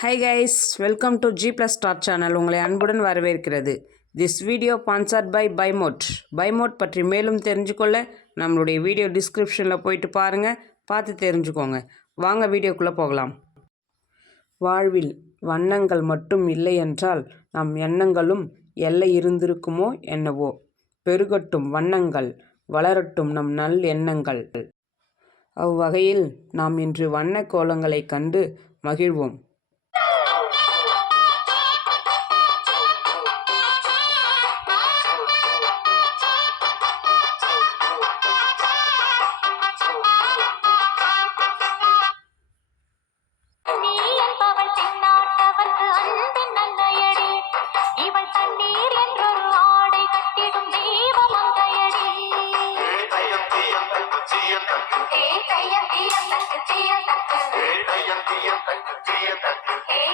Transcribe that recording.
Hi guys, welcome to G Plus Start channel. உங்களை அன்புடன் வரவேற்கிறது. This video sponsored by Buymote. Buymote பற்றி மேலும் தெரிஞ்சுக்கொள்ள நம்மளுடைய வீடியோ டிஸ்கிரிப்ஷனில் போயிட்டு பாருங்க, பார்த்து தெரிஞ்சுக்கோங்க. வாங்க வீடியோக்குள்ளே போகலாம். வாழ்வில் வண்ணங்கள் மட்டும் இல்லை என்றால் நம் எண்ணங்களும் எல்லை இருந்திருக்குமோ என்னவோ. பெருகட்டும் வண்ணங்கள், வளரட்டும் நம் நல் எண்ணங்கள். அவ்வகையில் நாம் இன்று வண்ண கோலங்களை கண்டு மகிழ்வோம். Hey,